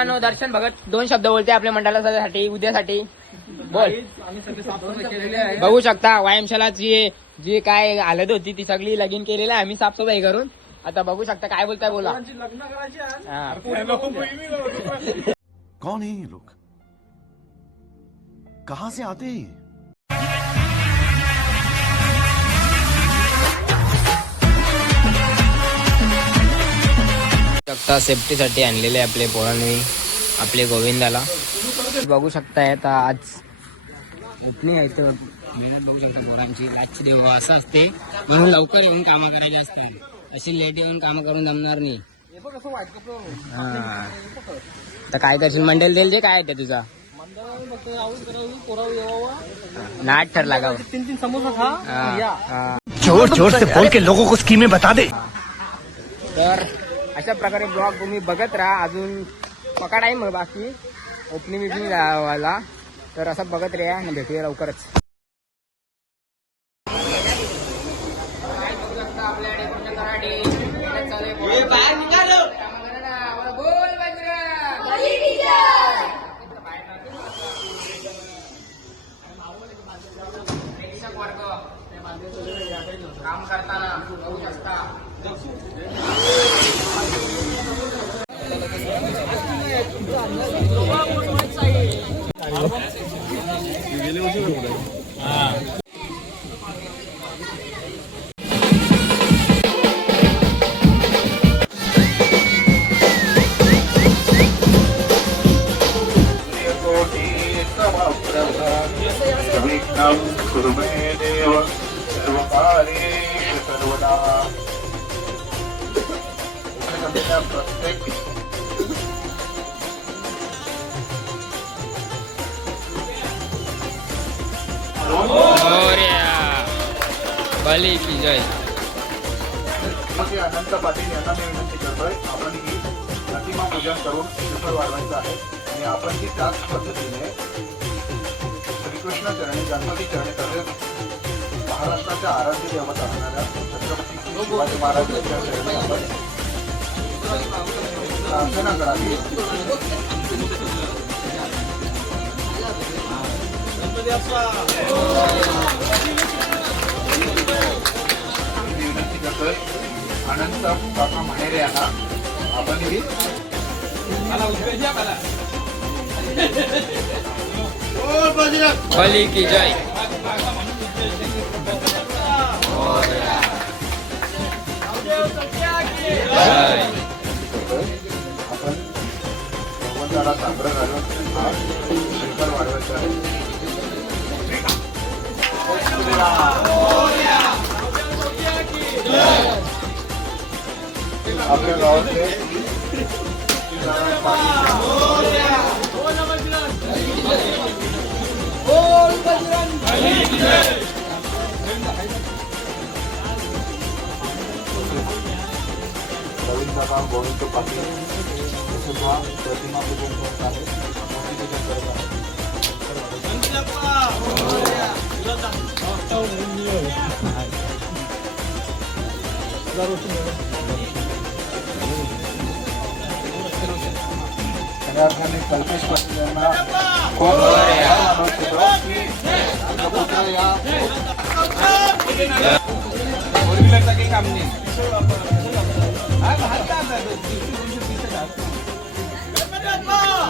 मित्रांनो दर्शन भगत 2 शब्द बोलते आपल्या मंडळासाठी उद्यासाठी. बोल. आम्ही सगळे साफसफाई केलेली आहे. बघू शकता व्यायामशालाची जी काय हालत होती ती सगळी लगीन केलेली आहे आम्ही साफसफाई करून. आता बघू शकता काय बोलताय बोला. लग्न करायची आज. हा. कौन है ये लोग? कहां से आते हैं ये? शकता सेफ्टीसाठी आणलेले आपले पोरांनी आपले गोविंदाला. बघू शकताय आता आज ओपनिंग आहे तर मेहनत बघू शकता पोरांची. आजची देव असं असते म्हणून लवकर येऊन कामं करायची असतात. अशी लेट येऊन कामं करून जमणार नाही. हा तर काय करशील मंडळ देईल जे काय आहे ते तुझा नाट ठरला का. 3 समोसा खा. जोर जोर से बोल के लोगों को स्कीमें बता दे. तर अशा प्रकारे ब्लॉग तुम्ही बघत राहा. अजून पका टाईम आहे बाकी ओपनिंग बिपनिंग व्हायला. तर असं बघत राहा आणि भेटूया लवकरच. काम करताना बघू शकता. बली की जय. अनंत पाटील यांना मी विनंती करतोय आपण ही प्रतिमा पूजन करून शिखर वाढवायचं आहे आणि आपण ही त्याच पद्धतीने श्रीकृष्ण चरणी गणपती चरणी तसेच महाराष्ट्राच्या आराध्य देवता असणाऱ्या छत्रपती शिवाजी महाराजांच्या चरणी आपण प्रार्थना करावी. विनंती करतोय अनंत काका माहेर यांना आपण ही बली की जय. आपण भगवंताला साजरा घालून हा श्रीफळ वाढवायचा आहे. आपल्या गावातले रवींद्रनाथ गोविंद पाटील सुद्धा प्रतिमा पूजन करत आहे. मूर्ती पूजन करत आहे. खऱ्या अर्थाने कल्पेश पाटील यांना खूप पुत्र या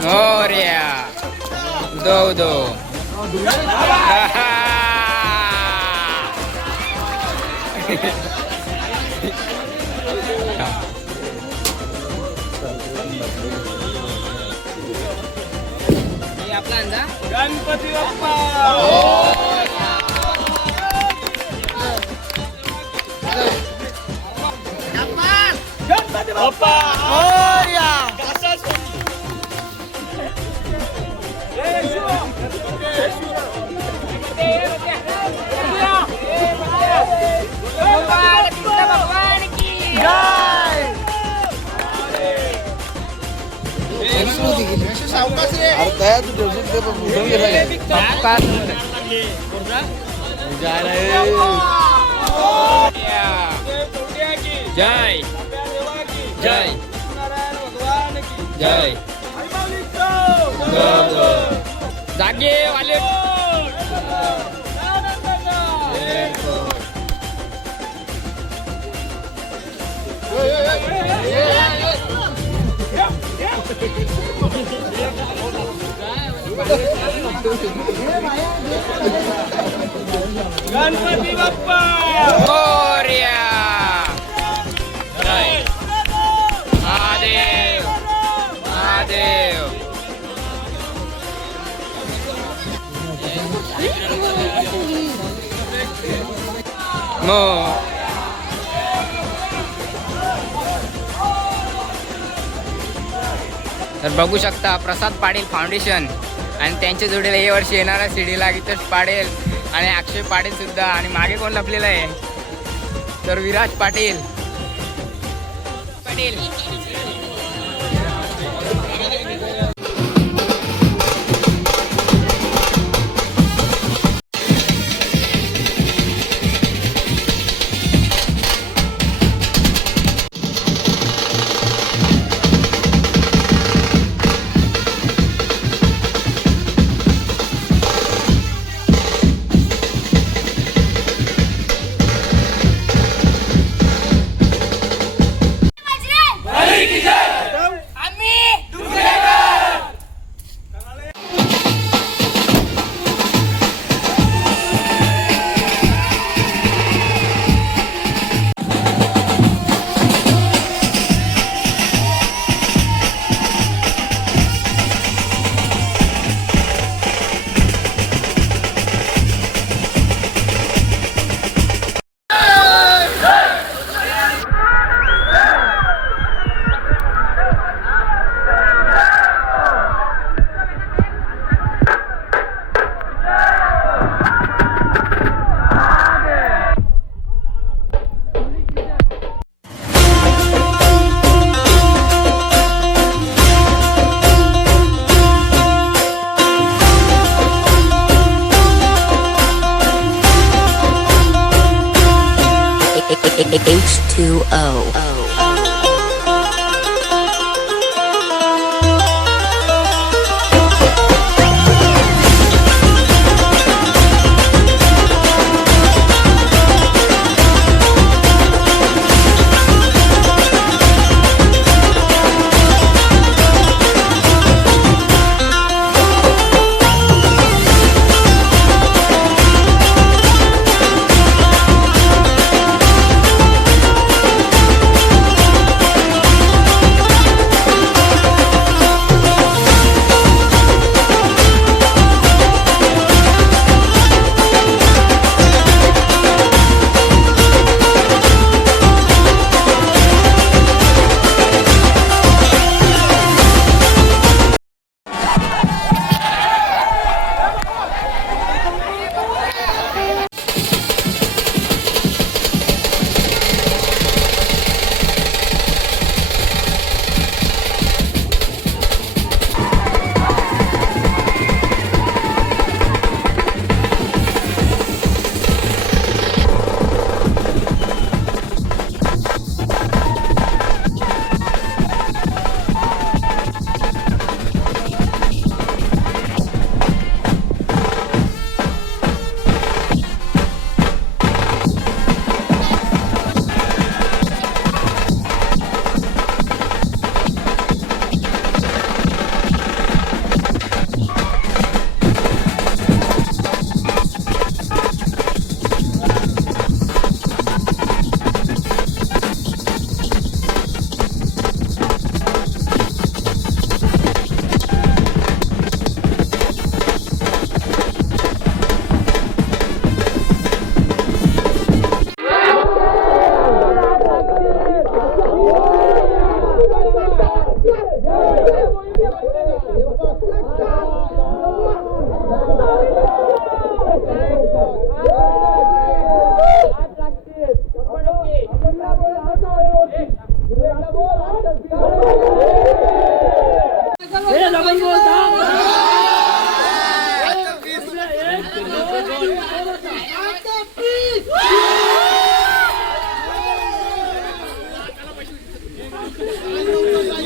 मोरया दो दो. आपला अंदा गणपती बाप्पा. गणपती बाप्पा. भगवान की जय जय जय. जागे वाले गणपती बाप्पा मोरया. जय महादेव महादेव. मो तर बघू शकता प्रसाद पाटील फाउंडेशन आणि त्यांच्या जोडीला हे वर्षी येणारा सीडीला गीतच पाडेल आणि अक्षय पाटील सुद्धा. आणि मागे कोण लपलेलं आहे तर विराज पाटील पाटील. H2O.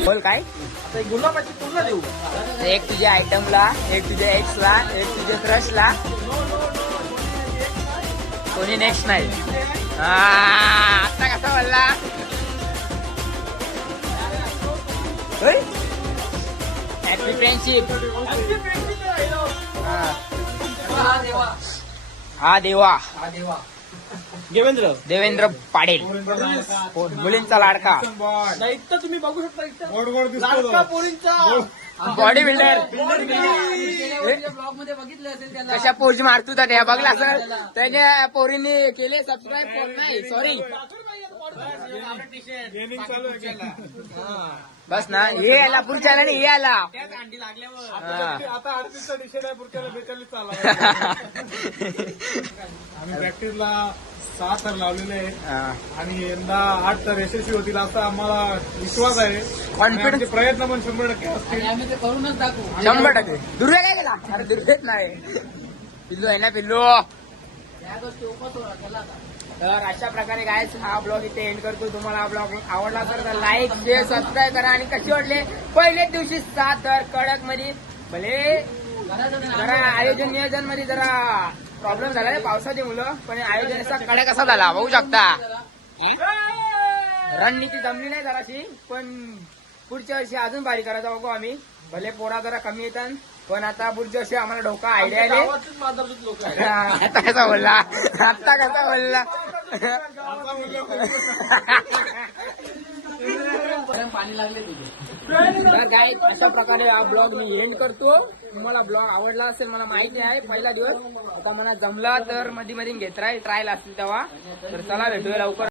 बोल काय तर गुलाबाची पूर्ण देऊ. एक तुझ्या आयटमला, एक तुझ्या एक्सला, एक तुझ्या क्रशला. कोणी नेक्स्ट नाही. आता कसा बोलला. Happy friendship. हा देवा देवेंद्र पाडेल, मुलींचा लाडका इथं तुम्ही बघू शकता. लाडका पोरींचा बॉडी बिल्डर. कशा पोज मारतो त्या बघला असेल त्याच्या पोरीने केले सबस्क्राईब. नाही सॉरी बस ना. हे आला पुढच्या आला नाही, हे आला आता आरतीचा डिशेड आहे. पुढच्याला बेचाळीस चालला. आम्ही प्रॅक्टिसला 6 थर लावलेले आहेत आणि यंदा 8 तर यशस्वी होतील असा आम्हाला विश्वास आहे. कॉन्फिडन्स. आमचे प्रयत्न पण 100% असतील. 100%. दुर्वे काय केला. अरे दुर्वेच नाही, पिल्लू आहे ना पिल्लू. तर अशा प्रकारे काय हा ब्लॉग इथे एंड करतो. तुम्हाला हा ब्लॉग आवडला तर लाईक शेअर सबस्क्राईब करा. आणि कसे वाटले पहिल्याच दिवशी 7 तर कडक मध्ये भले जरा आयोजन नियोजन मध्ये जरा प्रॉब्लेम झाला रे पावसाची मुलं, पण आयोजन असा कडक कसा झाला बघू शकता. रणनीती जमली नाही जराशी, पण पुढच्या वर्षी अजून भारी करायचा बघू आम्ही. भले पोरा जरा कमी येतात, पण आता पुढच्या वर्षी आम्हाला डोका आयडिया आले. आता कसा बोलला, आता कसा बोलला. पाणी लागले तुझे. काय अशा प्रकारे हा ब्लॉग मी एंड करतो. तुम्हाला ब्लॉग आवडला असेल मला माहिती आहे. पहिला दिवस आता मला जमला तर मध्ये मध्ये घेत राहील, ट्रायल असतील तेव्हा. तर चला भेटूया लवकर.